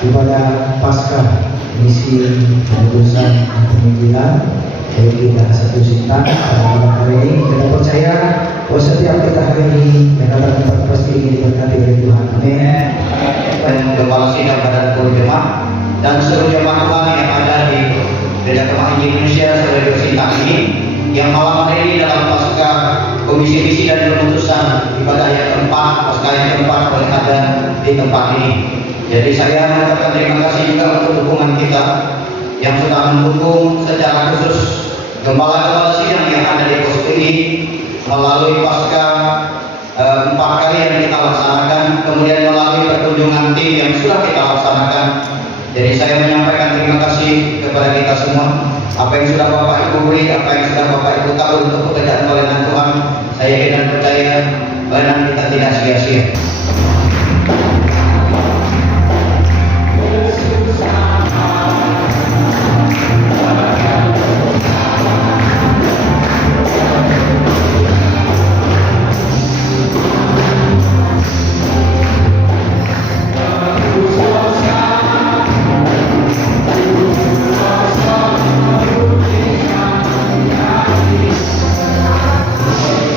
ibadah Paskah misi pengurusan penginjilan dari kita satu cinta pada malam hari ini. Kita percaya bahwa setiap kita hari ini yang datang tempat pasti ini diberkati oleh Tuhan. Amin. Dan Kepala Sidang Badan Puru Jemaat dan seluruh jemaat Tuhan yang ada di Gereja Kemah Indonesia sebagai cinta ini, yang malam hari ini dalam Paskah Komisi Misi dan Pemutusan ibadah yang keempat, Paskah yang keempat boleh ada di tempat ini. Jadi saya mengucapkan terima kasih juga untuk dukungan kita yang sudah mendukung secara khusus gembala-gembala sidang yang ada di pos ini melalui Paskah 4 kali yang kita laksanakan, kemudian melalui perkunjungan tim yang sudah kita laksanakan. Jadi saya menyampaikan terima kasih kepada kita semua. Apa yang sudah Bapak Ibu beri, apa yang sudah Bapak Ibu tahu untuk pekerjaan pelayanan Tuhan, saya yakin dan percaya pelayanan kita tidak sia-sia.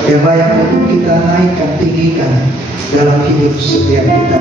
Yang layak untuk kita naikkan, tinggikan dalam hidup setiap kita.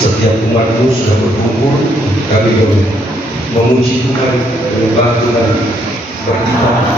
Setiap umatmu sudah berkumpul, kami memuji Tuhan, menyembah Tuhan, beribadah.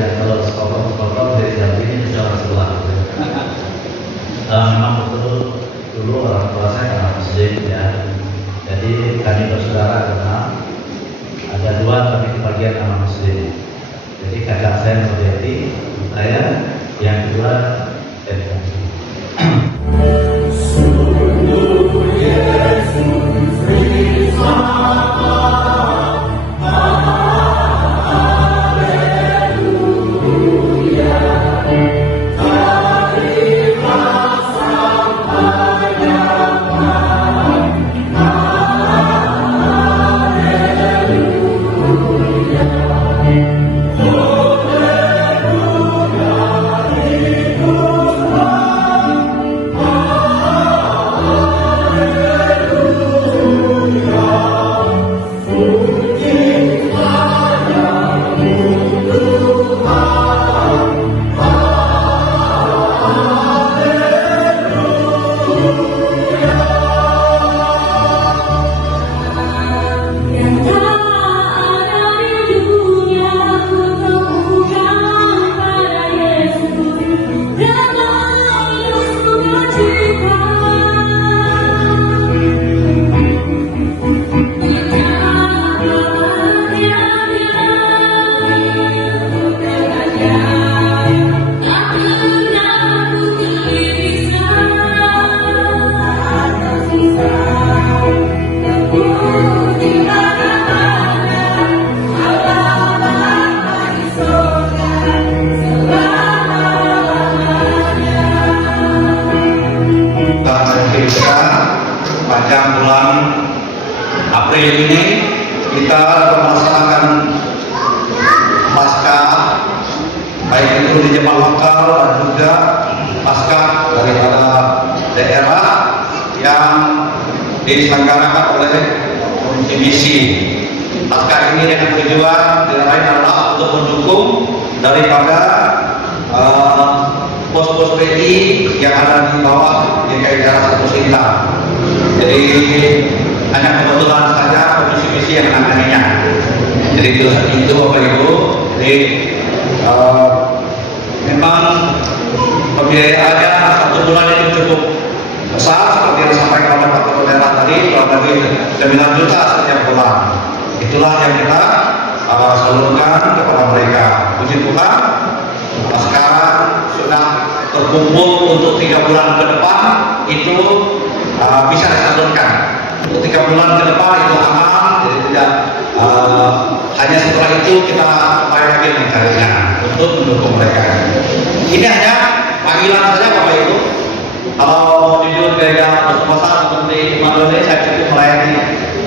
ya kalau sekolah dari Jambi ini sudah sebelah. Memang betul dulu orang tua saya anak muslim ya. Jadi kami bersaudara kenal ada dua tapi kebagian anak muslim. Jadi kakak saya Nurjati, saya yang kedua pada bulan April ini kita melaksanakan Paskah baik itu di Jemaah lokal dan juga Paskah daripada daerah yang diselenggarakan oleh Komisi Misi. Paskah ini dengan tujuan tidak lain adalah untuk mendukung daripada pos-pos PI yang ada di bawah DKI Daerah 1 Sintang. Jadi hanya kebetulan saja Komisi Misi yang menanganinya. Jadi itu Bapak Ibu. Jadi memang pembiayaannya 1 bulan itu cukup besar seperti yang disampaikan oleh Pak Kepala Daerah tadi, kurang lebih 9 juta setiap bulan. Itulah yang kita salurkan kepada mereka. Puji Tuhan, sekarang sudah terkumpul untuk 3 bulan ke depan itu bisa disalurkan. Untuk 3 bulan ke depan itu aman, jadi tidak hanya setelah itu kita upaya lagi mencarinya untuk mendukung mereka. Ini hanya panggilan saja Bapak Ibu. Kalau jujur gereja kos-kosan seperti Madone saya cukup melayani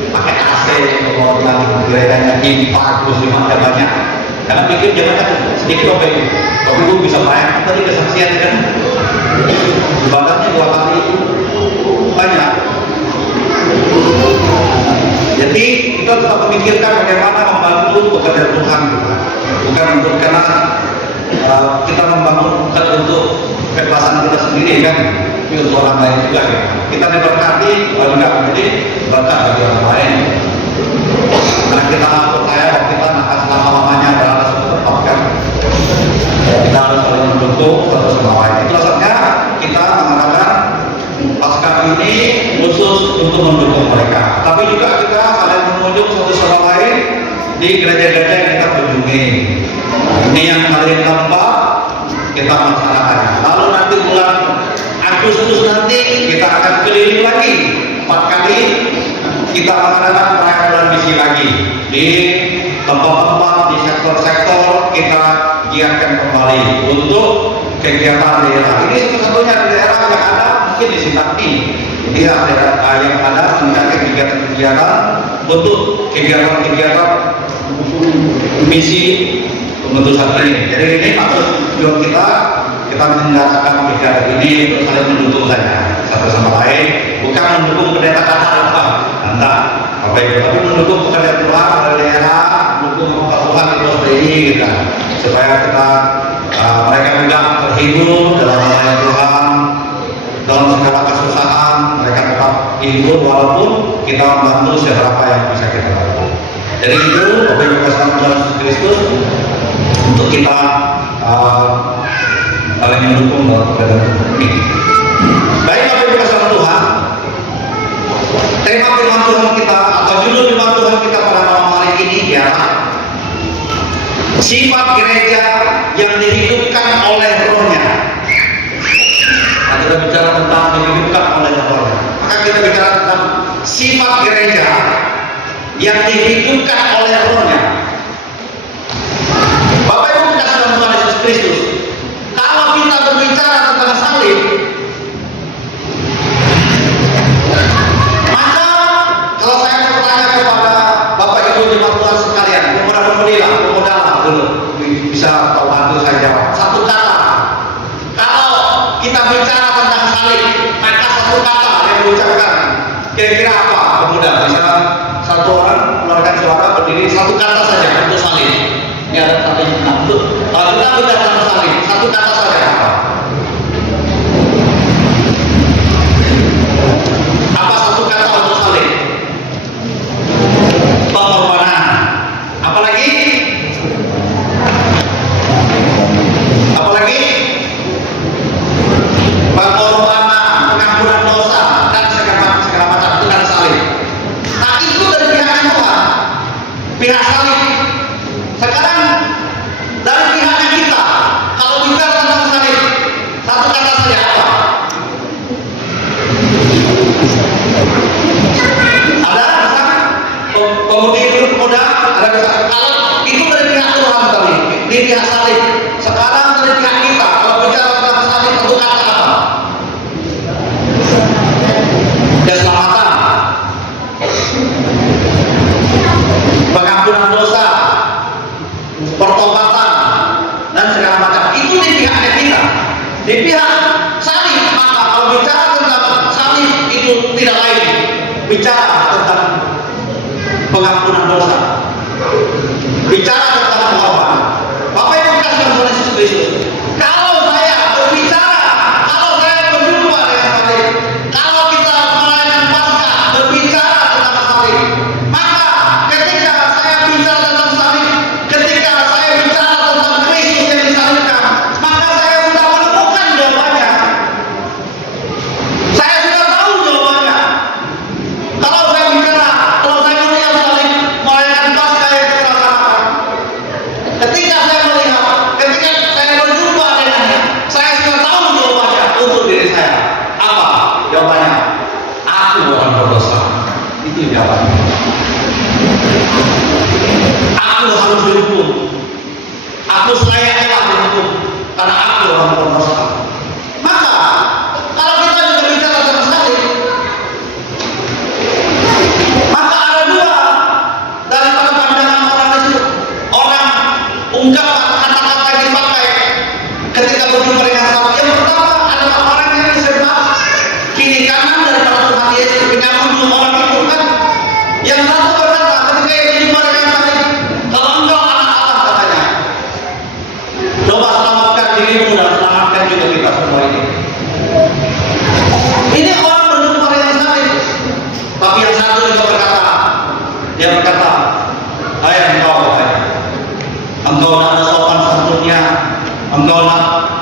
pakai AC untuk mau bilang gerejanya ini bagus, ada banyak. Karena pikir jangan kan sedikit Bapak Ibu. Bapak Ibu bisa melayani tadi kesaksian kan ibadahnya 2 kali itu banyak. Jadi kita tetap memikirkan bagaimana membantu pekerjaan Tuhan, bukan untuk karena kita membangun bukan untuk kebebasan kita sendiri kan, tapi untuk orang lain juga. Kita diberkati juga menjadi berkat bagi orang lain. Karena kita percaya bahwa kita akan selama-lamanya berada satu tempat kan. Kita harus saling mendukung satu sama lain. Itu sebabnya kita mengadakan Paskah ini khusus untuk mendukung mereka. Tapi juga kita saling menunjuk satu sama lain di gereja-gereja yang kita kunjungi. Ini yang kali keempat kita melaksanakannya. Lalu nanti bulan Agustus nanti kita akan keliling lagi 4 kali kita mengadakan perayaan bulan misi lagi di tempat-tempat di sektor-sektor kita giatkan kembali untuk kegiatan daerah. Ini satu-satunya di daerah yang ada mungkin di Sintang. Jadi daerah yang ada menjaga kegiatan-kegiatan untuk kegiatan-kegiatan misi pembentusan ini. Jadi ini maksud tujuan kita menyelenggarakan kegiatan ini untuk saling mendukung saja satu sama lain, bukan mendukung pendeta apa anda apa itu, tapi mendukung pekerjaan Tuhan dari daerah, mendukung Tuhan di PI kita, supaya kita mereka juga terhibur dalam melayani Tuhan dalam segala kesusahan, mereka tetap hidup walaupun kita membantu seberapa yang bisa kita lakukan. Jadi itu Bapak Ibu Tuhan Yesus Kristus untuk kita kalian mendukung bahwa kepada ini. Baik, Bapak Ibu kasih Tuhan, tema firman Tuhan kita atau judul firman Tuhan kita pada malam hari ini ialah sifat gereja yang dihidupkan oleh Roh-Nya. Nah, kita bicara tentang dihidupkan oleh Roh-Nya, maka kita bicara tentang sifat gereja yang dihidupkan oleh Roh-Nya. Bapak Ibu kasih Tuhan Yesus Kristus, kalau kita berbicara tentang salib, maka kalau saya bertanya kepada Bapak Ibu jemaat Tuhan sekalian, pemuda-pemudi lah, pemuda lah dulu, bisa tahu bantu saya jawab. Satu kata, kalau kita bicara tentang salib, maka satu kata yang diucapkan, kira-kira apa pemuda? Bisa satu orang mengeluarkan suara berdiri satu kata saja untuk salib. Ini ada kata yang benar. Kalau kita bicara tentang salib, satu kata saja apa? Apa satu kata untuk salib? Pengorbanan. Apalagi? Apalagi? Pengorbanan, pengampunan dosa dan segala macam itu kan salib. Nah, itu dari pihak Tuhan, pihak salib. Sekarang dari pihaknya kita, kalau bicara tentang salib, satu kata saja apa? Ada misalkan pemudi itu pemuda, ada misalkan kalau itu dari pihak Tuhan tadi, di pihak salib. Sekarang dari pihak kita, kalau bicara tentang salib, satu kata apa? Keselamatan, pengampunan dosa, pertobatan, dan segala macam. Itu di pihaknya kita. Di pihak salib, maka kalau bicara tentang salib itu tidak lain bicara tentang pengampunan dosa, bicara tentang pengorbanan. Bapak Ibu kasih Tuhan Yesus Kristus, kalau saya berbicara, kalau saya berjumpa dengan salib, kalau kita merayakan Paskah berbicara tentang salib, maka ketika saya bicara tentang salib, ketika saya bicara tentang Kristus yang disalibkan, maka saya sudah menemukan jawabannya. Saya sudah tahu jawabannya. Kalau saya bicara, kalau saya melihat salib, merayakan Paskah yang kita laksanakan, ketika saya melihat, ketika saya berjumpa dengannya, saya sudah tahu jawabannya untuk diri saya. Apa jawabannya? Aku orang berdosa. Itu jawabannya. Aku harus dihukum. Aku selayaknya dihukum karena aku orang berdosa. Maka kalau kita juga bicara tentang salib, maka ada dua daripada pandangan orang itu. Orang ungkapan kata-kata yang dipakai ketika berjumpa dengan salib. Yang pertama adalah orang yang disebelah kiri kanan daripada Tuhan Yesus, menyambut dua orang itu kan. Yang satu berkata ketika ia berjumpa dengan salib, kalau engkau anak Allah katanya, coba selamatkan dirimu dan selamatkan juga kita semua ini. Ini orang berjumpa dengan salib. Tapi yang satu juga berkata, dia berkata, hai engkau nak ada sopan santunnya, engkau nak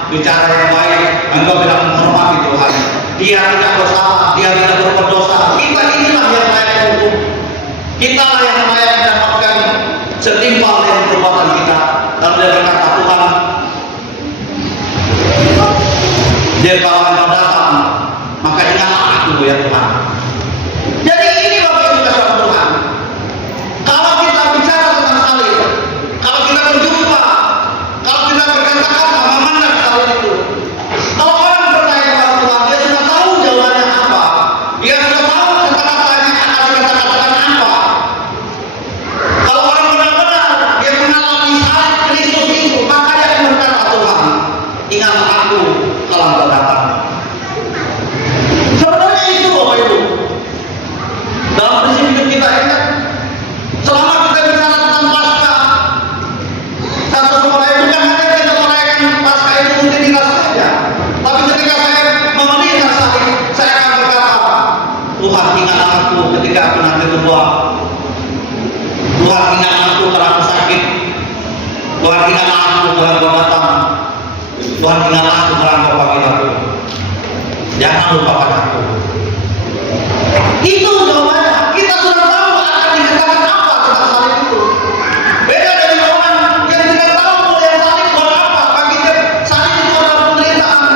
bicara yang baik, engkau tidak menghormati Tuhan. Dia tidak bersalah, dia tidak berbuat dosa. Kita inilah yang layak hukum. Kita lah yang layak mendapatkan setimpal dengan perbuatan kita. Lalu dia berkata, Tuhan, dia kalau engkau datang, maka ingatlah aku ya Tuhan. Jadi ini Bapak Ibu kasih Tuhan. Kalau kita bicara tentang salib, kalau kita berjumpa, kalau kita berkata-kata memandang salib itu, kalau orang bertanya kepada Tuhan, dia sudah tahu jawabannya apa, dia sudah tahu kata-katanya akan dikata-katakan apa. Kalau orang benar-benar dia mengalami salib Kristus itu, maka dia akan berkata, Tuhan, ingatlah aku kalau engkau datang. Tuhan ingat aku merangkap panggil aku. Jangan lupakan aku. Itu jawabannya. Kita sudah tahu akan dikatakan apa tentang salib itu. Beda dari orang yang tidak tahu yang salib itu apa. Baginya salib itu adalah penderitaan.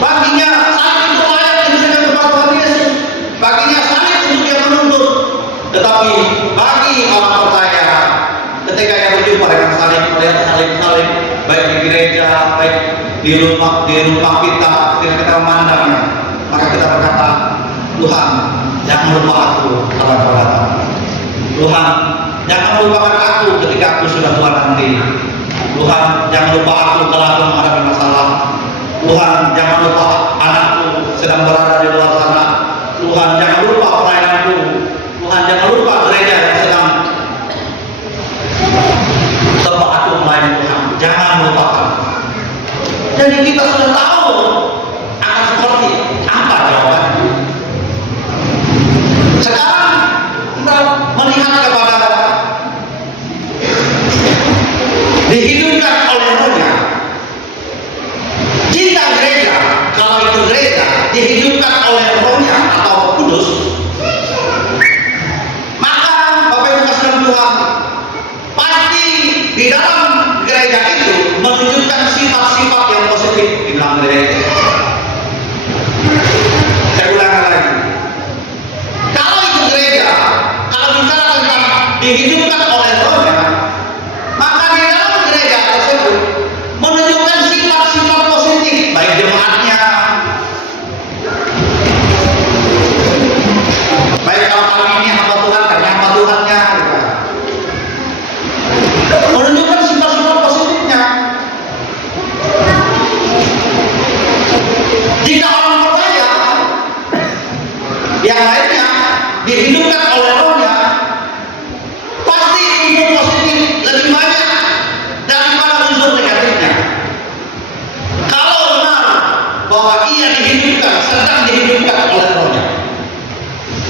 Baginya salib itu layak diberikan kepada Tuhan Yesus. Baginya salib untuk dia menuntut. Tetapi bagi orang percaya, ketika yang berjumpa dengan salib, melihat salib-salib baik di gereja, baik di rumah kita, ketika kita memandangnya, maka kita berkata, Tuhan, jangan lupa aku kalau kau datang. Tuhan, jangan lupakan aku ketika aku sudah tua nanti. Tuhan, jangan lupa aku telah menghadapi masalah. Tuhan, jangan lupa anakku sedang berada di luar sana. Tuhan, jangan lupa pelayananku. Tuhan, jangan lupa gereja yang sedang tempat aku melayani Tuhan. Jangan lupakan. Jadi kita sudah tahu akan seperti apa jawabannya. Sekarang kita melihat kepada dihidupkan oleh Rohnya. Jika gereja, kalau itu gereja dihidupkan oleh Rohnya atau Kudus, maka Bapak Ibu kasih Tuhan, pasti di dalam gereja itu menunjukkan sifat-sifat yang positif di dalam gereja. Saya ulangi lagi. Kalau itu gereja, kalau bicara tentang dihidupkan oleh Rohnya, maka di dalam gereja tersebut menunjukkan sifat-sifat positif, baik jemaatnya, baik kalau kami ini hamba Tuhan, kami hamba Tuhannya, menunjukkan sifat-sifat positifnya. Jika orang percaya yang lainnya dihidupkan oleh Rohnya, pasti unsur positif lebih banyak daripada unsur negatifnya. Kalau benar bahwa ia dihidupkan, sedang dihidupkan oleh Rohnya,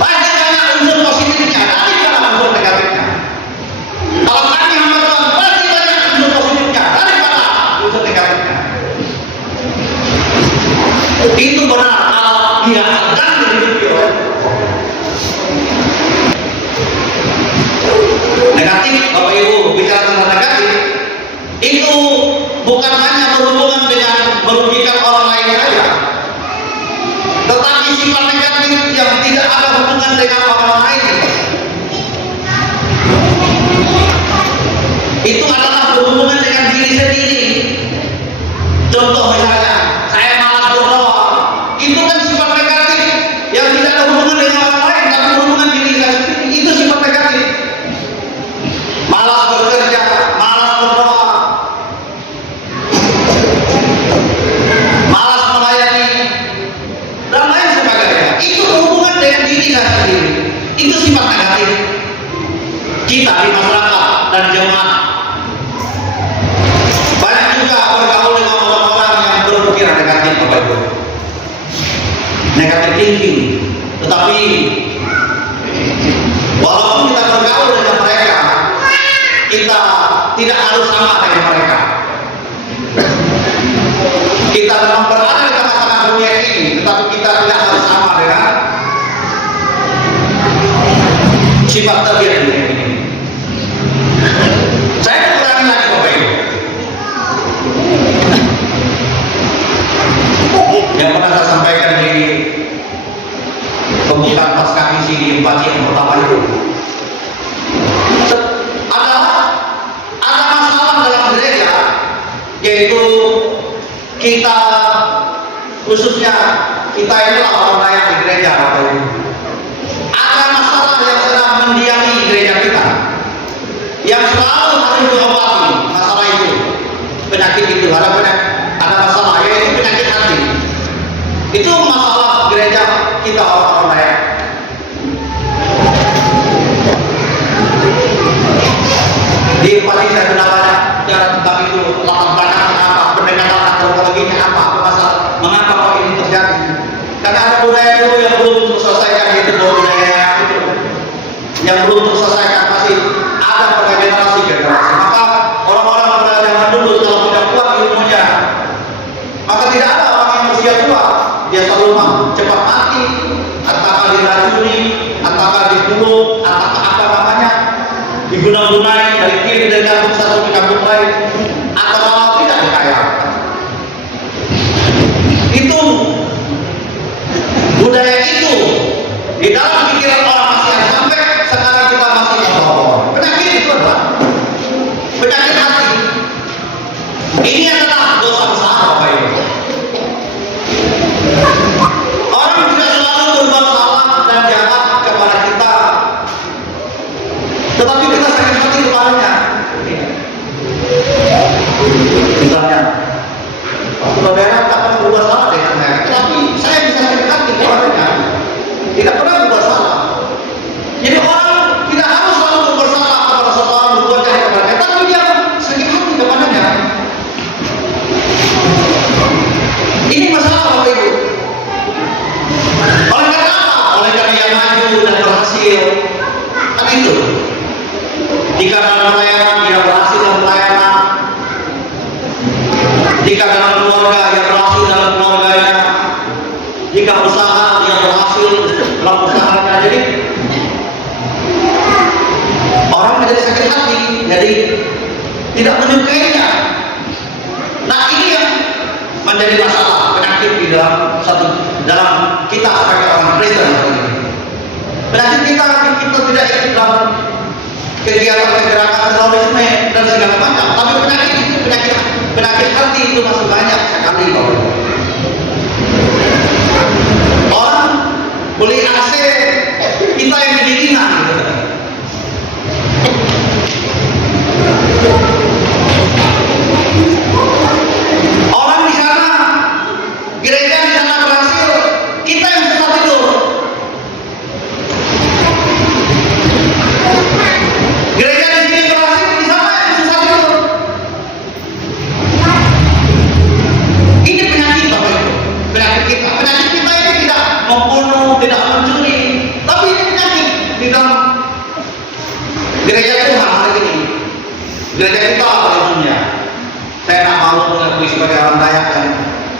pasti banyak unsur positifnya daripada unsur negatifnya. Kalau kami hamba Tuhan, pasti banyak unsur positifnya daripada unsur negatifnya. Itu benar kalau dia sedang dihidupi oleh negatif. Bapak Ibu bicara tentang negatif, itu bukan hanya berhubungan dengan merugikan orang lain saja, tetapi sifat negatif yang tidak ada hubungan dengan orang lain itu adalah berhubungan dengan diri sendiri. Contoh misalnya, saya malas berdoa, itu kan sifat negatif yang tidak ada hubungan dengan orang lain, tapi berhubungan diri saya sendiri. Itu sifat negatif. Malas bekerja, malas berdoa, malas melayani, dan lain sebagainya. Itu berhubungan dengan diri saya sendiri. Itu sifat negatif kita di masyarakat dan jemaat. Banyak juga bergaul dengan orang-orang yang berpikiran negatif, Bapak Ibu. Negatif thinking. Tetapi walaupun kita bergaul dengan mereka, kita tidak harus sama dengan mereka. Kita memang berada di tengah-tengah dunia ini, tetapi kita tidak harus sama dengan sifat terbiasa dunia ini. Saya ulangi lagi, Bapak Ibu. Yang pernah saya sampaikan di pembukaan pasca misi di Empat yang pertama itu, ada masalah dalam gereja, yaitu kita, khususnya kita inilah orang lain di gereja, Bapak Ibu. Ada masalah yang sedang mendiami gereja kita, yang selalu harus diobati masalah itu, penyakit itu, ada masalah, yaitu penyakit hati. Itu masalah gereja kita orang-orang lain. Di pagi saya sudah banyak bicara tentang itu, latar belakangnya apa, pendekatan antropologinya apa, masalah mengapa kok ini terjadi. Karena ada budaya dulu yang belum terselesaikan, itu budaya itu yang belum terselesaikan, masih ada pada generasi. Maka orang-orang jadi tidak menyukainya. Nah ini yang menjadi masalah penyakit di dalam kita sebagai orang Kristen. Penyakit kita tidak ikut dalam kegiatan gerakan terorisme dan segala macam, tapi penyakit hati itu masih banyak sekali. Orang beli AC, kita yang kedinginan. Orang di sana, gereja di sana berhasil, kita yang susah tidur. Gereja di sini berhasil, di sana yang susah tidur. Ini penyakit apa itu? Penyakit kita. Penyakit kita ini tidak membunuh, tidak mencuri, tapi ini penyakit di dalam gereja Tuhan hari ini. Gereja kita pada umumnya. Saya tak malu mengakui sebagai orang Dayak yang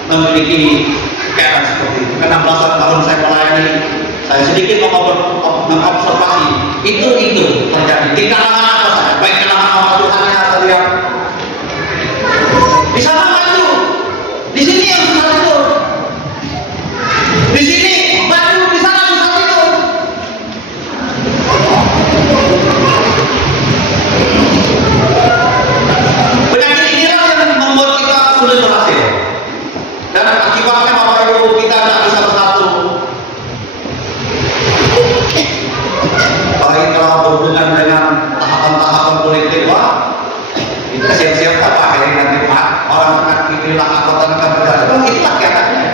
memiliki keadaan seperti itu. Karena belasan tahun saya melayani, saya sedikit mengobservasi itu terjadi di kalangan apa saja, baik kalangan orang Tuhannya saja. Di sana maju, di sini yang susah tidur. Di sini maju, di sana susah tidur. Penyakit inilah yang membuat kita sulit berhasil. Dan akibatnya Bapak Ibu kita tidak bisa bersatu. Apalagi kalau berhubungan dengan tahapan-tahapan politik, wah, kita siap-siap apa akhirnya nanti Pak orang mengaku inilah angkatan kerja. Itulah keadaannya.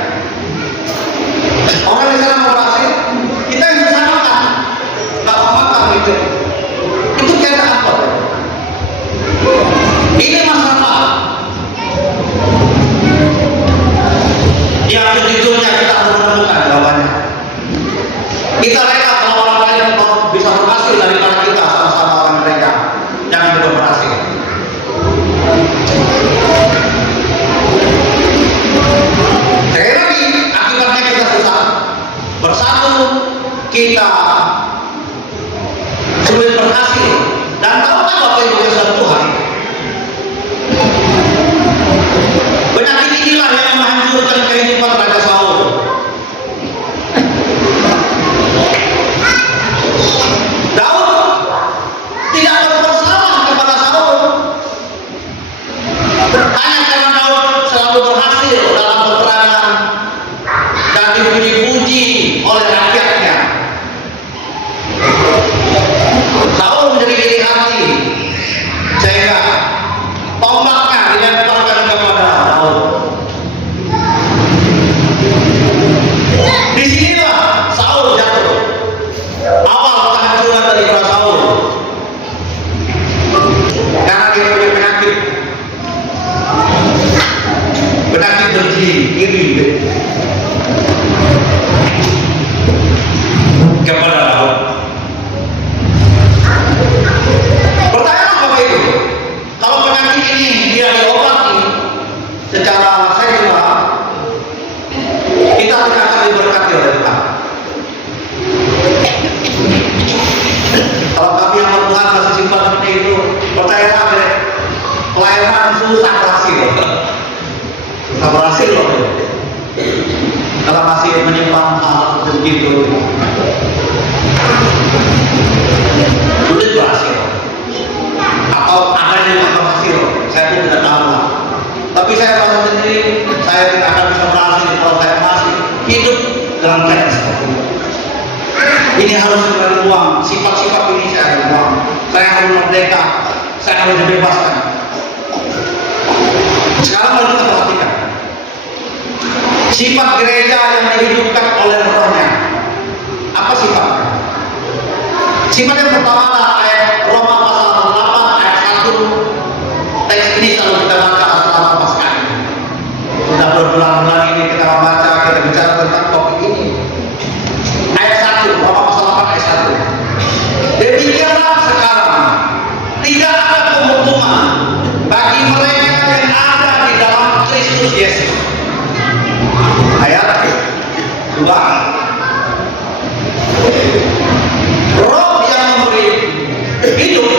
Orang di sana mau berhasil, kita yang bisa makan, nggak mau makan itu. Itu keadaan apa? Ini masalah. Yang sejujurnya kita harus menemukan jawabannya. Kita rela kalau orang lain bisa berhasil daripada kita sama-sama orang mereka yang belum berhasil. Sekali lagi, akibatnya kita susah. Bersatu, kita sulit berhasil. Dan tahukah Bapak Ibu Saudara Tuhan? Penyakit inilah yang menghancurkan kehidupan Raja Saul. Daud tidak berbuat salah kepada Saul. Hanya karena Daud selalu berhasil dalam peperangan dan dipuji-puji oleh rakyatnya. Saul menjadi iri hati sehingga tombaknya dilemparkan kepada Daud. Disinilah Saul jatuh. Awal kehancuran daripada Saul. Karena dia punya penyakit benci, iri kepada Daud. Pertanyaan Bapak Ibu, kalau penyakit ini dia diobati secara sekular, kita tidak akan diberkati oleh Tuhan. Kalau kami yang Tuhan masih simpan seperti itu, percayalah pelayanan susah berhasil. Susah berhasil loh. Kalau masih menyimpan hal seperti itu, sulit berhasil. Atau ada yang berhasil, saya pun tidak tahu lah. Tapi saya tahu sendiri, saya tidak akan bisa berhasil kalau saya masih hidup dalam keadaan seperti itu. Ini harus saya buang, sifat-sifat ini saya harus buang. Saya harus merdeka, saya harus dibebaskan. Sekarang mari kita perhatikan sifat gereja yang dihidupkan oleh rohnya. Apa sifatnya? Sifat yang pertama adalah ayat Roma pasal 8 ayat 1. Teks ini selalu kita baca selama Paskah. Sudah berbulan-bulan ini kita membaca, kita bicara tentang topik ini. Ayat 1, Roma pasal 8 ayat 1. Demikianlah sekarang tidak ada penghukuman bagi mereka yang ada di dalam Kristus Yesus. Ayat 2. Roh yang memberi hidup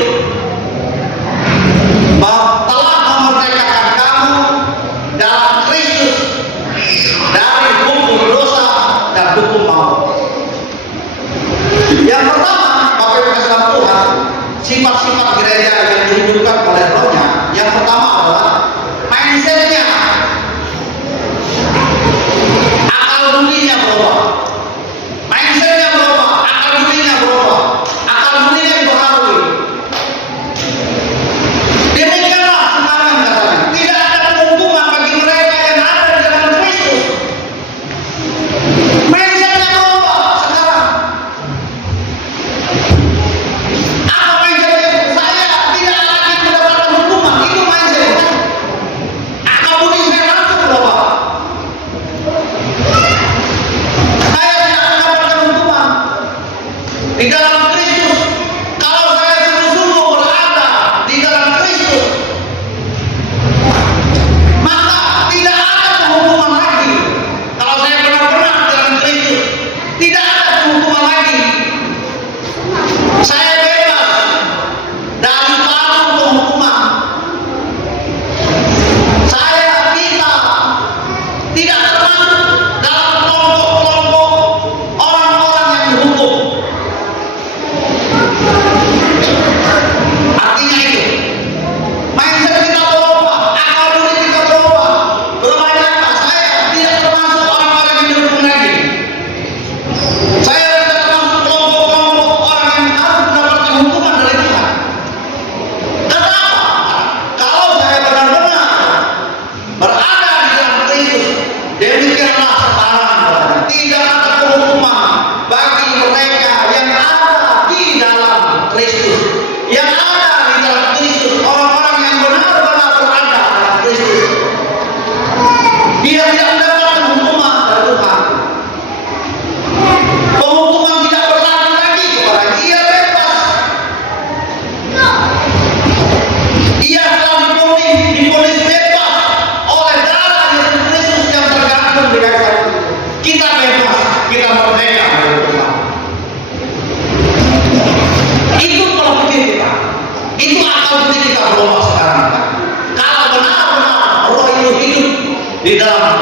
di dalam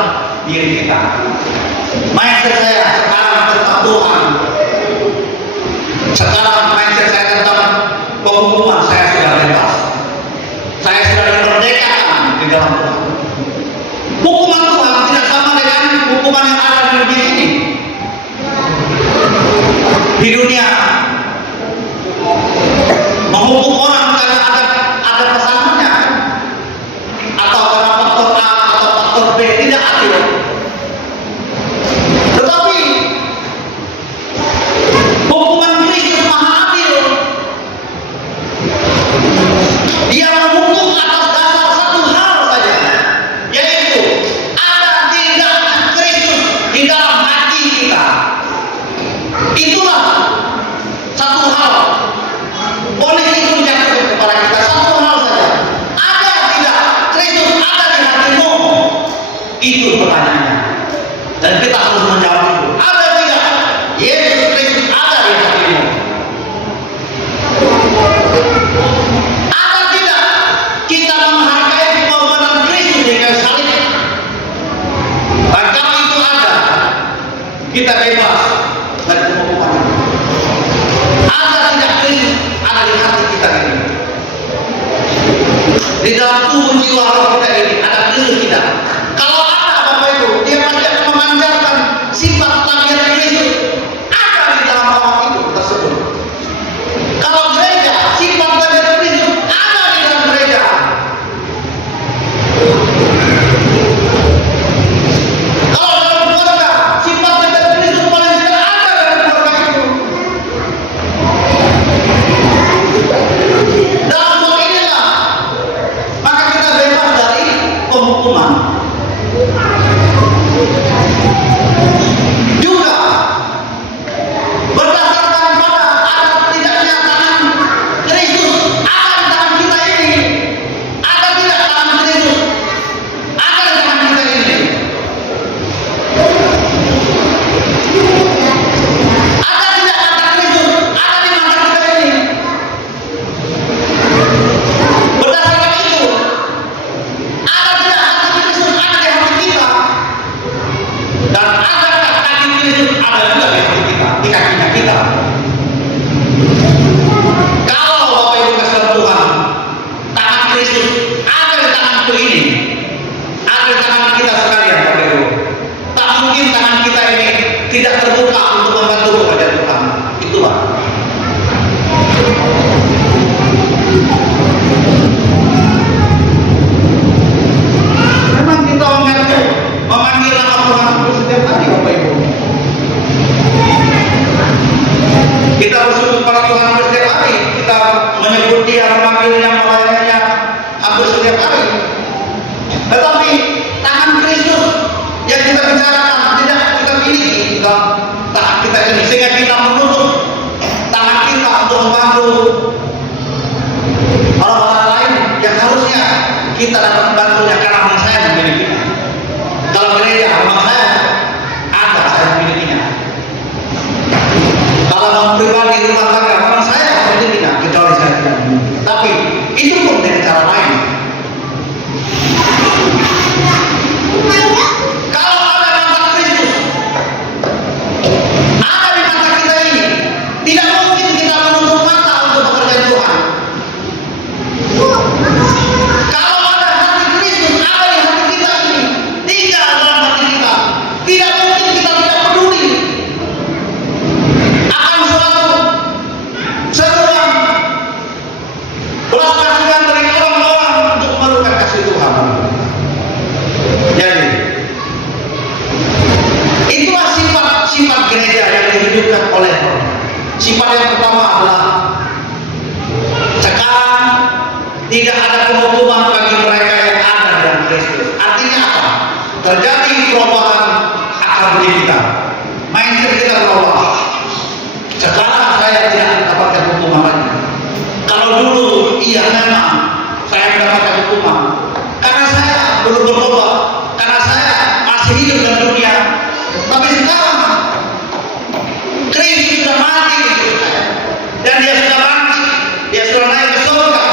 diri kita. Mindset saya sekarang tentang Tuhan. Sekarang mindset saya tentang penghukuman, saya sudah bebas. Saya sudah dimerdekakan di dalam Tuhan. Hukuman Tuhan tidak sama dengan hukuman yang ada di dunia ini. Di dunia menghukum orang karena ada pesanannya, atau karena faktor A atau faktor B, tidak adil. Tetapi hukuman Kristus maha adil. Dia menghukum atas dasar satu hal saja, yaitu ada tidaknya Kristus di dalam hati kita. Itulah satu hal. Oleh itu menjatuhkan kepada kita satu hal saja. Ada tidak Kristus ada di hatimu? Itu pertanyaannya. Dan kita harus menjawab itu. Ada tidak Yesus Kristus ada di hatimu? Ada tidak kita menghargai pengorbanan Kristus di kayu salib? Dan kalau itu ada, kita bebas dari penghukuman. Ada tidak Kristus ada di hati kita ini? Di dalam tubuh jiwa roh kita ini ada Kristus tidak? Kalau ada Bapak Ibu, dia pasti akan memancarkan sifat tabiat Kristus ada di dalam orang itu tersebut. Kalau gereja, sifat tabiat Kristus ada di dalam gereja. Kalau dalam keluarga, sifat tabiat Kristus paling tidak ada dalam keluarga itu. Dalam hal inilah maka kita bebas dari penghukuman. Juga berdasarkan pada ada tidaknya tangan Kristus ada di tangan kita ini. Ada tidak tangan Kristus ada di tangan kita ini? Ada tidak kata Kristus ada di mata kita ini? Berdasarkan itu, ada tidak hati Kristus ada di hati kita? Dan adakah kaki Kristus ada juga di hati kita, di kakinya kita? Kalau Bapak Ibu kasih Tuhan, tangan Kristus ada di tanganku ini, ada di tangan kita sekalian Bapak Ibu. Tak mungkin tangan kita ini tidak terbuka untuk membantu kepada Tuhan. Itulah. Memang kita memanggil nama Tuhan itu setiap hari Bapak Ibu. Kita bersyukur pada Tuhan setiap hari. Kita menyebut Dia, memanggilnya, melayaninya hampir setiap hari. Tetapi tangan Kristus yang kita bicarakan tidak kita miliki dalam tangan kita ini, sehingga kita menutup tangan kita untuk membantu orang-orang lain yang harusnya kita dapat membantunya karena memang saya memilikinya. Dalam gereja memang saya ada, saya memilikinya. Kalau pribadi rumah tangga memang saya memilikinya, kecuali saya tidak memiliki. Tapi itu pun dengan cara lain. Kalau ada mata Kristus ada di mata kita ini, tidak mungkin kita menutup mata untuk pekerjaan Tuhan. Kalau ada hati Kristus ada di hati kita ini, tinggal dalam hati kita, tidak mungkin kita tidak peduli akan suatu seruan belas kasihan dari orang-orang untuk memerlukan kasih Tuhan. Jadi itulah sifat gereja yang dihidupkan oleh Roh. Sifat yang pertama adalah sekarang tidak ada penghukuman bagi mereka yang ada dalam Kristus. Artinya apa? Terjadi perubahan akal budi kita, mindset kita berubah. Sekarang saya tidak mendapatkan hukuman lagi. Kalau dulu iya memang saya mendapatkan hukuman karena saya belum bertobat, karena saya masih hidup dalam dunia. Tapi sekarang Kristus sudah mati untuk saya, dan Dia sudah bangkit, Dia sudah naik ke surga.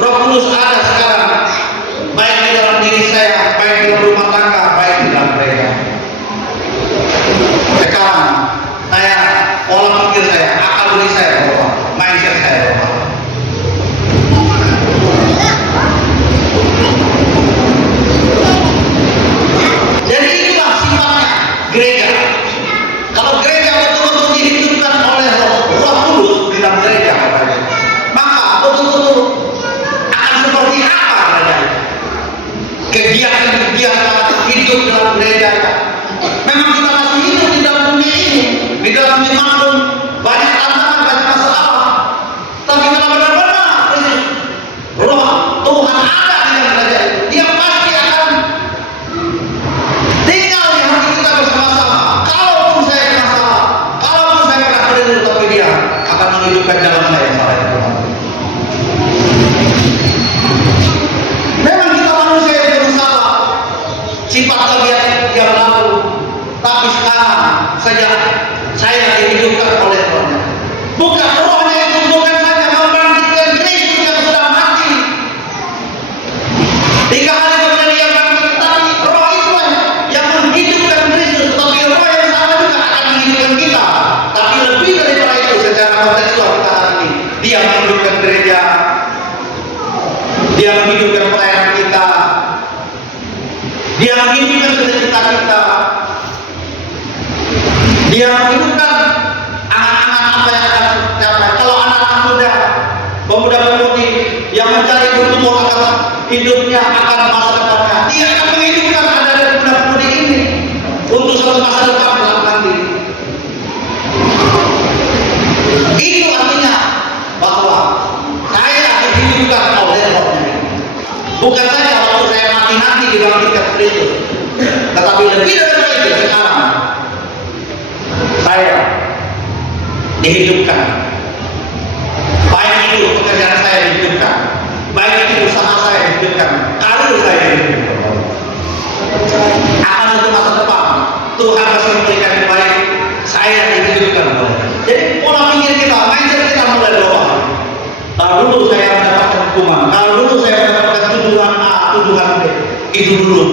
Roh Kudus ada sekarang, baik di dalam diri saya, baik di dalam rumah tangga, diri saya berubah, mindset saya berubah. Jadi itulah sifatnya gereja. Kalau gereja betul-betul dihidupkan oleh Roh Kudus di dalam gereja, maka betul-betul akan seperti apa gereja? Kegiatan-kegiatan hidup dalam gereja. Memang kita masih hidup di dalam dunia ini, di dalam dimanapun banyak tantangan, banyak masalah. Tapi kalau benar-benar Roh Tuhan ada di dalam gereja, Dia pasti akan tinggal di hati kita bersama-sama. Kalaupun saya kena salah, kalaupun saya kena keliru, tapi Dia akan menghidupkan jalan saya yang salah. Memang kita manusia yang bersalah, sifat tabiat yang lalu, tapi sekarang sejak saya dihidupkan oleh Roh-Nya, bukan Roh-Nya itu bukan saja membangkitkan Kristus yang sudah mati 3 hari kemudian Dia bangkit, tapi Roh itu yang menghidupkan Kristus. Tapi Roh yang sama juga akan menghidupkan kita. Tapi lebih daripada itu, secara kontekstual kita hari ini, Dia menghidupkan gereja, Dia menghidupkan pelayanan kita, Dia menghidupkan cita-cita kita, Dia menghidupkan anak-anak apa yang akan tercapai. Kalau anak-anak muda, pemuda-pemudi yang mencari bertumbuh akan hidupnya, akan masa depannya, Dia akan menghidupkan ada pemuda-pemudi ini untuk suatu masa depan kelak nanti. Itu artinya bahwa saya dihidupkan oleh Roh-Nya. Bukan saja waktu saya mati nanti dibangkitkan Kristus, tetapi lebih dari itu sekarang saya dihidupkan. Baik itu pekerjaan saya dihidupkan, baik itu usaha saya dihidupkan, karir saya dihidupkan. Akan untuk masa depan Tuhan masih memberikan yang baik, saya dihidupkan. Jadi pola pikir kita, mindset kita mulai berubah. Kalau dulu saya mendapatkan hukuman, kalau dulu saya mendapatkan tuduhan A, tuduhan B, itu dulu.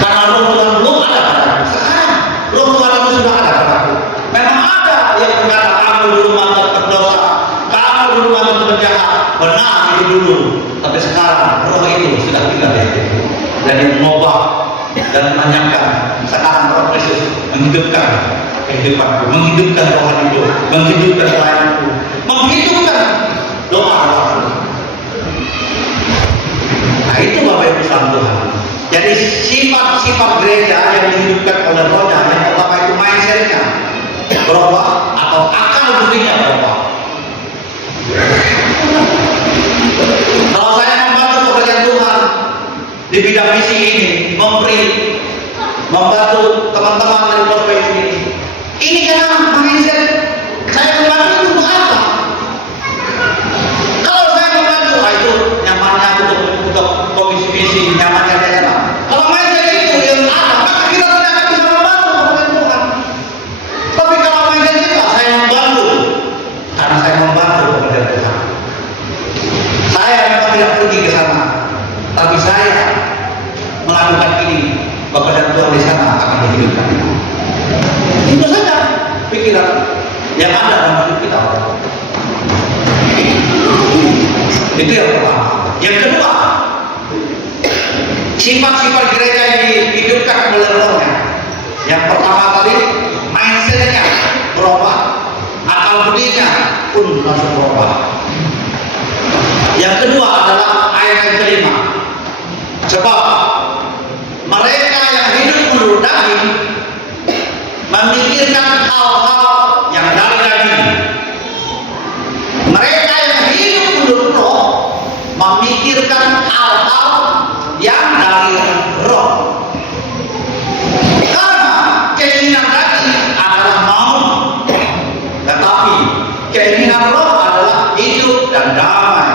Karena Roh Tuhan belum ada padaku. Sekarang Roh Tuhan itu sudah ada padaku. Memang ada yang berkata kamu dulu mantan berdosa, kamu dulu mantan penjahat, benar itu dulu. Tapi sekarang Roh itu sudah tinggal di hati dan mengubah dan menanyangkan. Sekarang Roh Kristus menghidupkan kehidupanku, menghidupkan Tuhan itu, menghidupkan pelayananku, menghidupkan doa-doaku. Nah itu Bapak Ibu saudara Tuhan. Jadi sifat-sifat gereja yang dihidupkan oleh Roh-Nya, yang pertama itu mindsetnya berubah atau akal budinya berubah. Kalau saya membantu pekerjaan Tuhan di bidang misi ini, membantu teman-teman dari profesi ini karena mindset saya membantu itu untuk apa? Kalau saya membantu, itu nyamannya untuk komisi misi, nyamannya saya. Kalau mindset itu yang ada, maka kita tidak akan bisa membantu pekerjaan Tuhan. Tapi kalau mindset kita, saya membantu karena saya membantu pekerjaan Tuhan. Saya memang tidak pergi ke sana, tapi saya melakukan ini, pekerjaan Tuhan di sana akan dihidupkan. Itu saja pikiran yang ada dalam hidup kita. Itu yang pertama. Yang kedua, sifat-sifat gereja yang dihidupkan oleh Roh-Nya. Yang pertama tadi, mindsetnya berubah, akal budinya pun langsung berubah. Yang kedua adalah ayat yang kelima. Sebab mereka yang hidup menurut daging memikirkan hal-hal yang dari daging. Mereka yang hidup menurut Roh memikirkan hal-hal yang dari Roh. Karena keinginan daging adalah maut, tetapi keinginan Roh adalah hidup dan damai.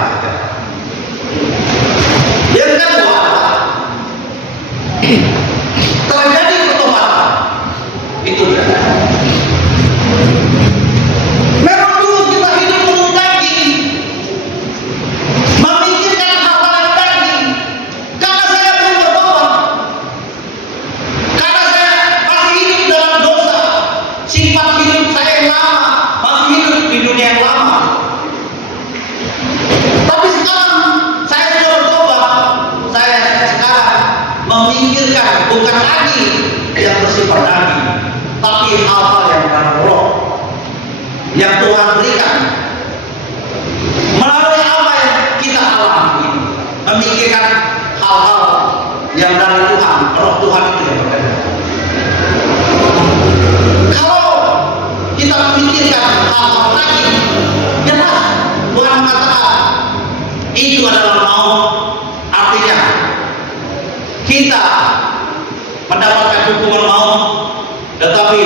Yang kedua adalah terjadi pertobatan. Itu dia. Memang dulu kita hidup menurut daging, memikirkan hal-hal daging. Karena saya belum bertobat, karena saya masih hidup dalam dosa, sifat hidup saya yang lama memikirkan bukan lagi yang bersifat daging, tapi hal-hal yang dari roh yang Tuhan berikan melalui apa yang kita alami, memikirkan hal-hal yang dari Tuhan, roh Tuhan itu yang bekerja. Kalau kita memikirkan hal-hal daging, jelas Tuhan mengatakan itu adalah maut. Artinya kita mendapatkan hukuman maut. Tetapi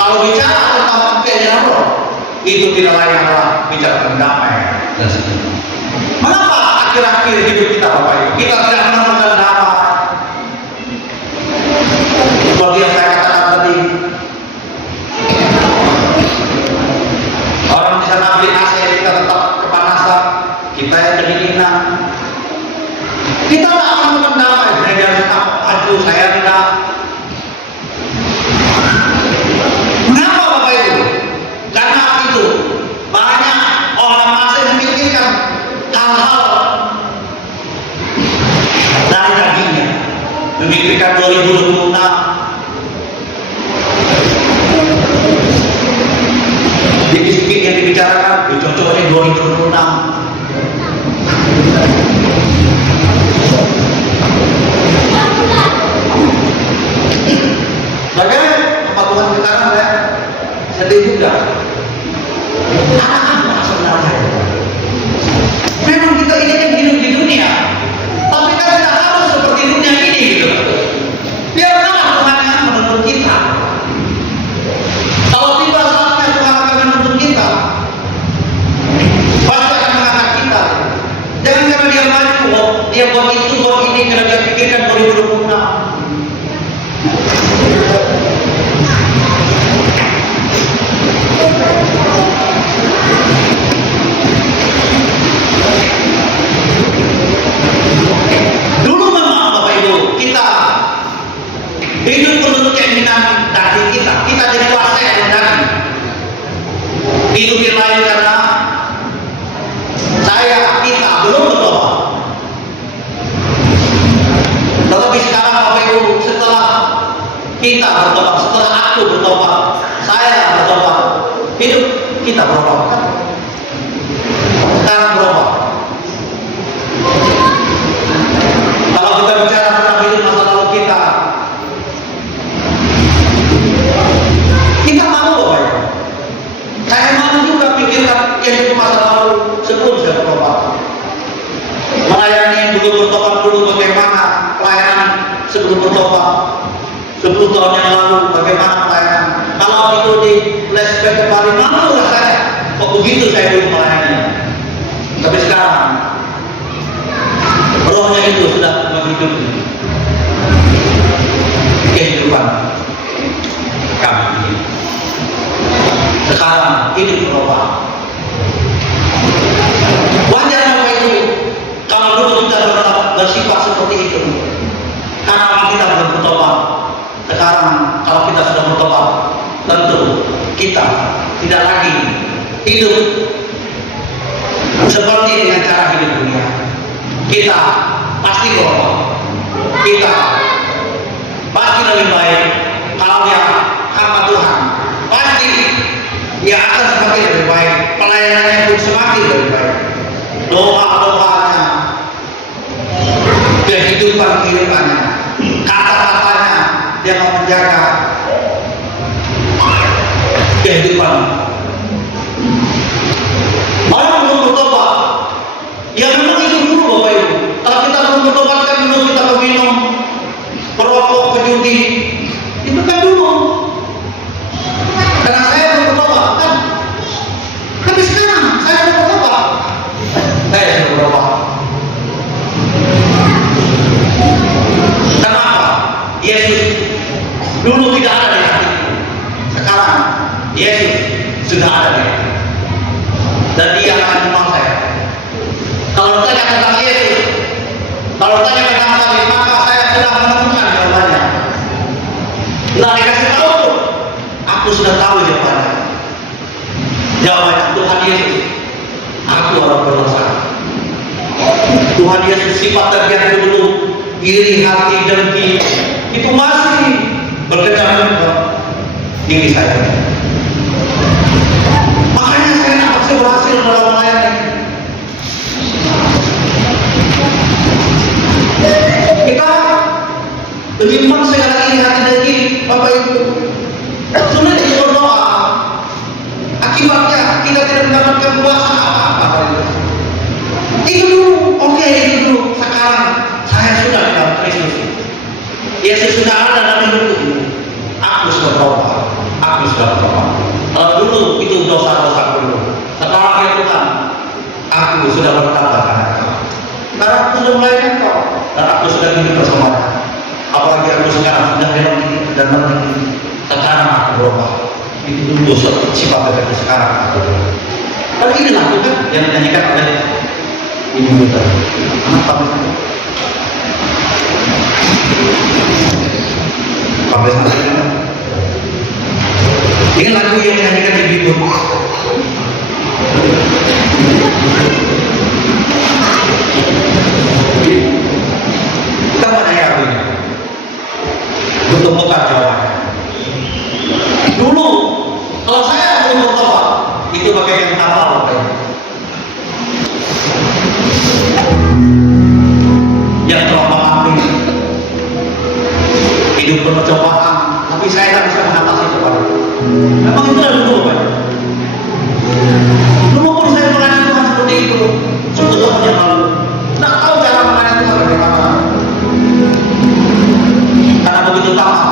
kalau bicara tentang keinginan roh, itu tidak lain adalah bicara tentang damai dan seterusnya. Mengapa akhir-akhir hidup kita Bapak Ibu kita tidak menemukan damai? Seperti yang saya katakan tadi, orang bisa beli AC, kita tetap kepanasan, kita yang kedinginan. Kita tidak akan menemukan damai. Gereja tetap maju, saya tidak. Mengapa Bapak Ibu? Karena itu banyak orang masih memikirkan hal-hal dari dagingnya, memikirkan 2026. Dikit-dikit yang dibicarakan, cocoknya 2026. Bagaimana kepatuhan sekarang ya? Sedih juga. Apa sebenarnya? Memang kita ini kan hidup di dunia, tapi kan tidak harus seperti dunia ini gitu. Biarkanlah Tuhan yang menuntut kita. Kalau tiba saatnya Tuhan akan menuntut kita, pasti akan mengangkat kita. Jangan karena dia maju, dia buat itu, buat ini, karena dia pikirkan 2026. Dulu memang Bapak Ibu kita hidup menurut keinginan daging kita dikuasai oleh daging. Itu kita lain karena kita belum bertobat. Tetapi sekarang Bapak Ibu, setelah kita bertobat, setelah aku bertobat, saya bertobat, hidup kita berubah kan? Sekarang berubah. Kalau kita bicara tentang hidup masa lalu kita malu Bapak Ibu. Saya malu juga pikirkan kehidupan masa lalu sebelum saya bertobat. Melayani yang belum bertobat dulu bagaimana pelayanan sebelum bertobat. 10 tahun yang lalu bagaimana pelayanan. Kalau itu di flashback kembali, malu lah saya. Kok begitu saya dulu melayani. Tapi sekarang rohnya itu sudah menghidupi kehidupan kami ini. Sekarang hidup berubah. Wajar Bapak Ibu kalau dulu kita bersifat seperti itu, karena kita belum bertobat. Sekarang kalau kita sudah bertobat, tentu kita tidak lagi hidup seperti dengan cara hidup dunia. Kita pasti berubah. Kita pasti lebih baik kalau dia hamba Tuhan. Pasti dia akan semakin lebih baik. Pelayanannya pun semakin lebih baik. Doa-doanya, kehidupannya, kata-katanya, dia mau menjaga kehidupan. Orang belum bertobat, ya memang itu dulu Bapak Ibu. Kalau kita belum bertobat kan dulu kita minum, perokok, penjudi, itu kan dulu. Karena saya belum bertobat kan. Tapi sekarang saya belum bertobat. Saya sudah bertobat. Kenapa? Yesus dulu tidak ada di hati. Sekarang Yesus sudah ada di hati. Dan dia akan memang saya. Kalau tanya tentang Yesus, kalau tanya tentang kami, maka saya sudah menemukan jawabannya. Nah dikasih tahu tuh, aku sudah tahu jawabannya. Jawabannya Tuhan Yesus, aku orang berdosa. Tuhan Yesus sifat terjadi dulu, iri hati, dengki, itu itu masih berkecamuk ke diri saya. Makanya saya tak bisa berhasil dalam melayani. Kita menyimpan segala ini hati dan kiri, Bapak Ibu. Sulit berdoa. Akibatnya kita tidak mendapatkan kuasa apa-apa. Itu dulu, oke, itu dulu. Sekarang saya sudah dalam Kristus. Yesus sudah ada dalam hidupku. Aku sudah berubah. Aku sudah berubah. Kalau dulu itu dosa-dosa dulu. Sekarang ya Tuhan, aku sudah bertambah karena Kau. Karena aku sudah melayani Kau. Dan aku sudah hidup bersama Kau. Apalagi aku sekarang sudah dalam ini dan mengerti. Sekarang aku berubah. Itu dulu sifat aku sekarang aku berubah. Tapi inilah Tuhan yang dinyanyikan oleh Ibu Duta. Sampai sampai ini lagu yang dinyanyikan Ibu Duta. Kita mana yang artinya? Untuk buka jawabannya. Dulu, kalau saya belum bertobat, itu bagaikan kapal. Yang telah mengalami hidup percobaan, tapi saya tak bisa mengatasi cobaan. Memang itu adalah dulu, Pak. Dulu pun saya melayani Tuhan seperti itu, 10 tahun yang lalu. Tidak tahu cara melayani Tuhan bagaimana. Karena begitu lama,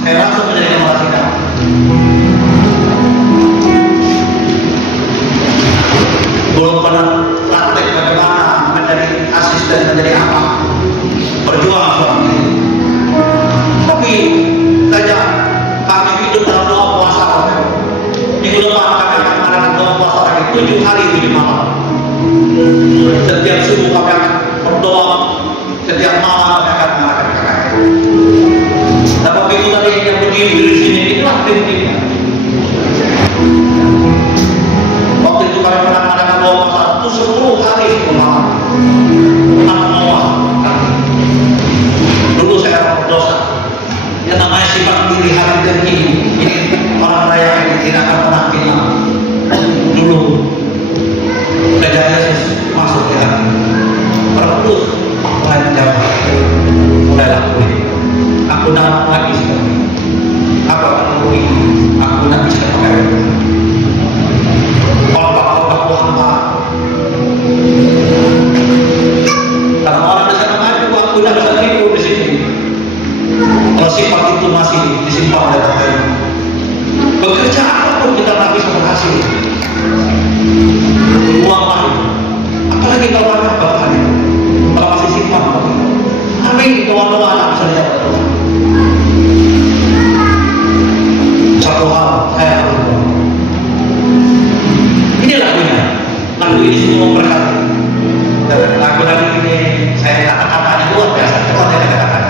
saya langsung menjadi kepala sidang. Belum pernah praktek bagaimana menjadi asisten, menjadi apa, berjuang seorang diri. Tapi saja kami hidup dalam doa puasa. Minggu depan kami akan mengadakan doa puasa lagi 7 hari 7 malam. Setiap subuh kami akan berdoa, setiap malam kami akan mengadakan KKR. Dan Bapak Ibu tadi yang berdiri di sini, itulah tim-timnya. Waktu itu kami pernah mengadakan doa puasa itu 10 hari 10 malam. Dulu saya berdosa. Yang namanya sifat diri hati dan kiri. Ini orang raya yang tidak akan pernah hilang. Dulu Raja Yesus masuk ke hati. Terus mulai menjawab. Mulai lakuin. Aku nak lagi seperti ini. Aku akan lakuin. Aku nak bisa pakai. Otak-otak hamba. Karena orang di sana maju, aku tidak bisa tipu di sini. Kalau sifat itu masih disimpan oleh Bapak Ibu, bekerja apapun kita tak bisa berhasil. Uang mahal, apalagi kalau ada bapaknya, kalau masih simpan. Tapi doa-doa tak bisa dijawab. Satu hal saya harus berdoa. Ini lagunya, lagu ini semua berkata. Dan lagu-lagu ini saya kata-katanya luar biasa, coba saya katakan.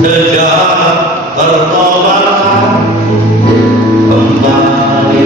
Sejak bertobat kembali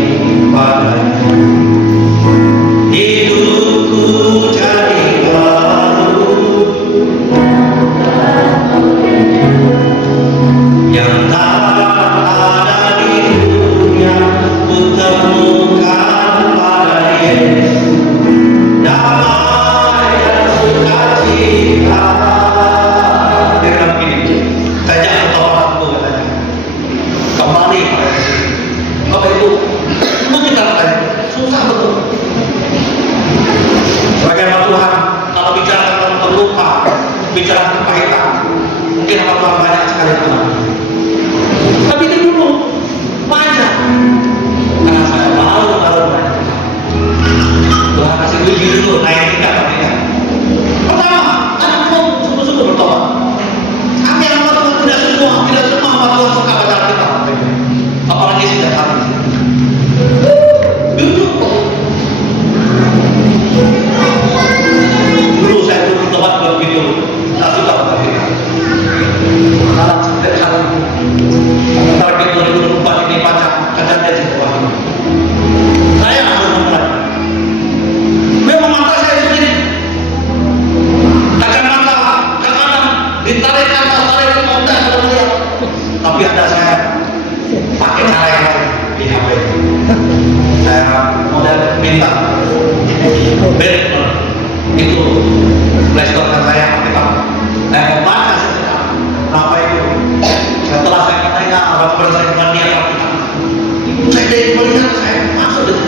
dari melihat saya masuk dan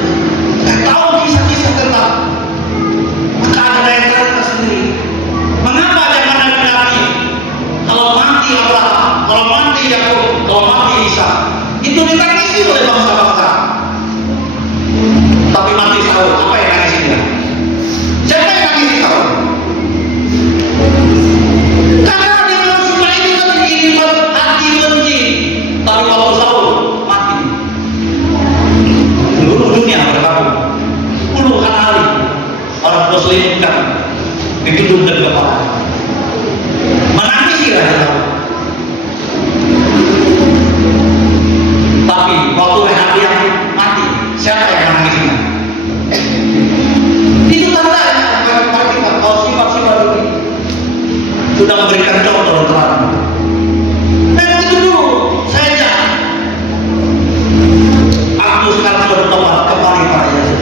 saya tahu kisah-kisah tentang keadaan tersendiri. Mengapa zaman Nabi kalau mati Abraham, kalau mati Yakub, kalau mati Isa, itu ditangisi oleh bangsa-bangsa. Tapi mati Saul, apa yang nangisi dia? Siapa yang nangisi Saul? Karena di manusia ini kan ingin hati benci. Tapi waktu Saul mati, seluruh dunia berkabung. Puluhan kali orang muslim kan ditutup dan kepala. Menangisi Raja Saul. Tapi waktu Rehabiah mati, siapa yang menangisinya? Itu tanda bagi kita kalau sifat-sifat ini sudah memberikan contoh terang. Dan itu dulu saya jangan. Aku sekarang sudah bertobat kembali pada Yesus.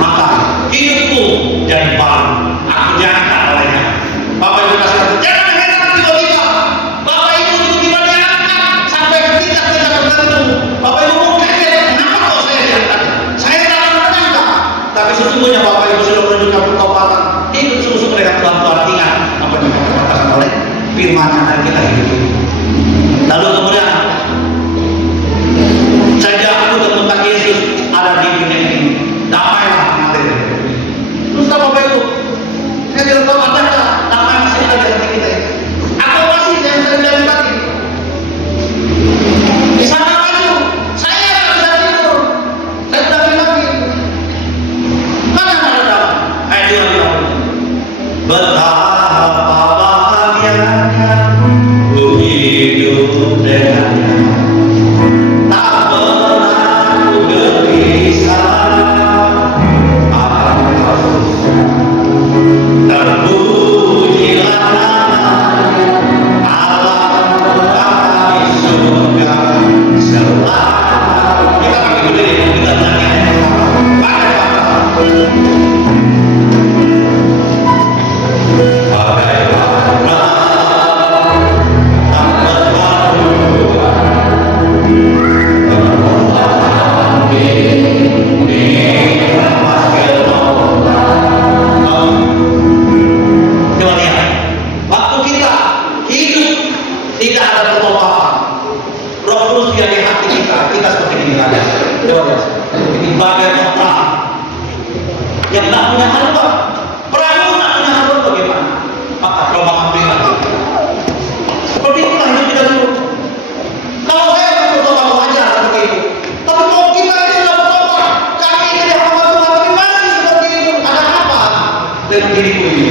Maka hidupku jadi baru. Aku jangan olehnya. Bapak Ibu kasih jangan heran tiba-tiba. Bapak Ibu tiba-tiba diangkat sampai ke tingkat-tingkat tertentu. Bapak Ibu mau kaget, kenapa kok saya diangkat? Saya tak menyangka. Tapi sesungguhnya Bapak Ibu sudah menunjukkan pertobatan. Hidup sungguh dengan Tuhan ingat apa yang dikatakan oleh firman-Nya dan kita hidup ini. Lalu kemudian saja aku tentang Yesus ada di dunia ini. Damailah hati. Terus Bapak Ibu, saya tidak tahu adakah damai masih ada di hati kita. Apa masih yang saya bilang tadi? Di sana maju, saya sudah tidur. Saya sudah bilang mana ada damai? Ayat 2. Betapa bahagianya ku hidup dengannya. Tak pernah ku gelisah akan susah. Terpujilah namanya Allah di surga selalu. Kita pakai dulu ini, kita nyanyi. Coba lihat, waktu kita hidup tidak ada pertobatan, Roh Kudus dia di hati kita, kita seperti ini ada. Coba lihat, ini bagai orang yang tak punya harta, perahu tak punya harta bagaimana? Maka coba ambil lagi. Seperti itulah hidup kita dulu. Kalau saya bertobat wajar seperti itu, tapi kalau kita ini sudah bertobat, kami ini hamba Tuhan tapi masih seperti itu, ada apa dengan diriku ini?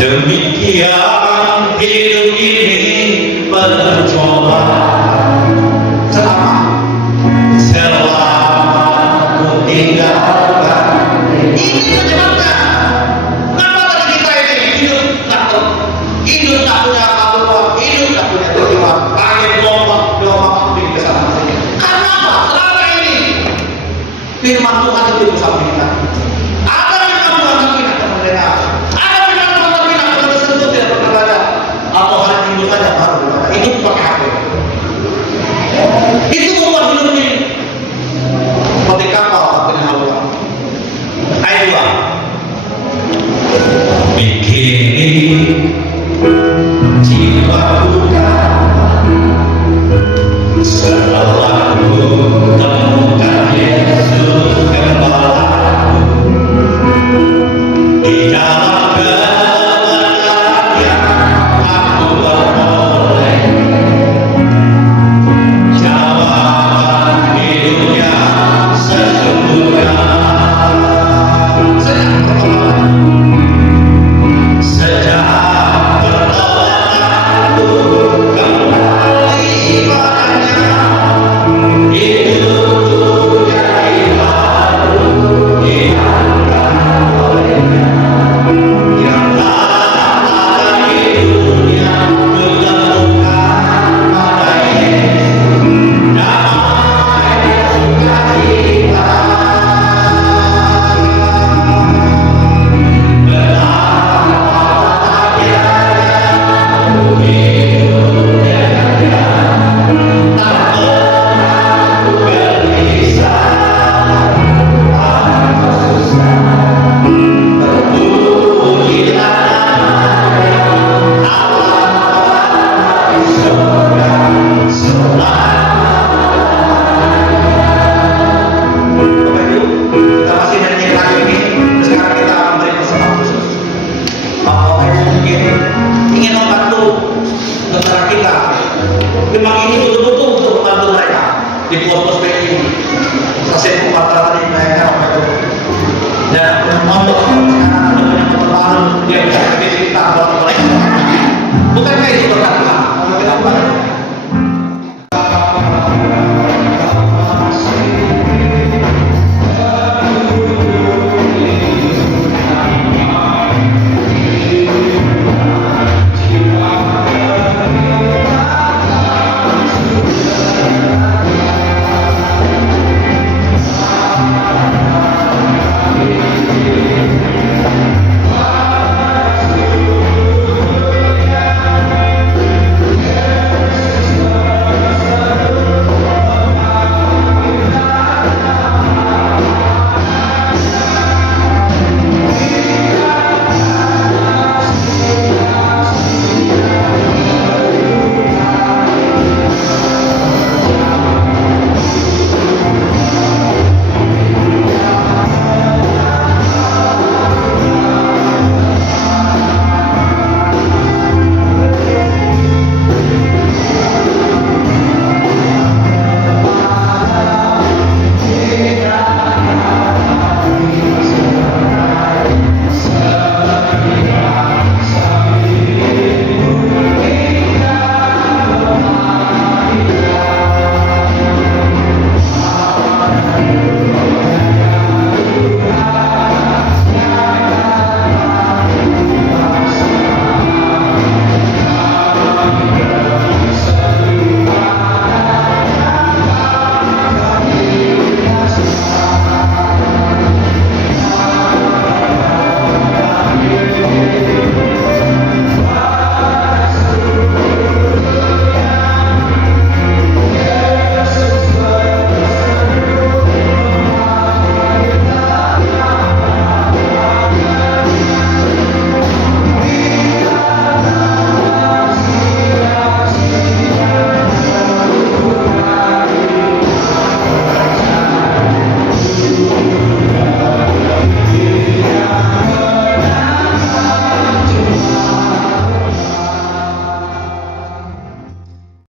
Demikian hidup ini percobaan. Selama ku tinggalkan. Ini penyebabnya. Kenapa tadi kita ini hidup tak punya apa-apa, hidup tak punya tujuan, kaget doang di kesana sini. Karena apa? Selama ini firman Tuhan itu bersama kita. Apa yang kamu lakukan akan mendengar? Apa yang kamu lakukan akan tersentuh tidak pernah baca? Atau hanya minggu saja baru berkata, hidup pakai HP. Itu membuat hidup ini. Ketika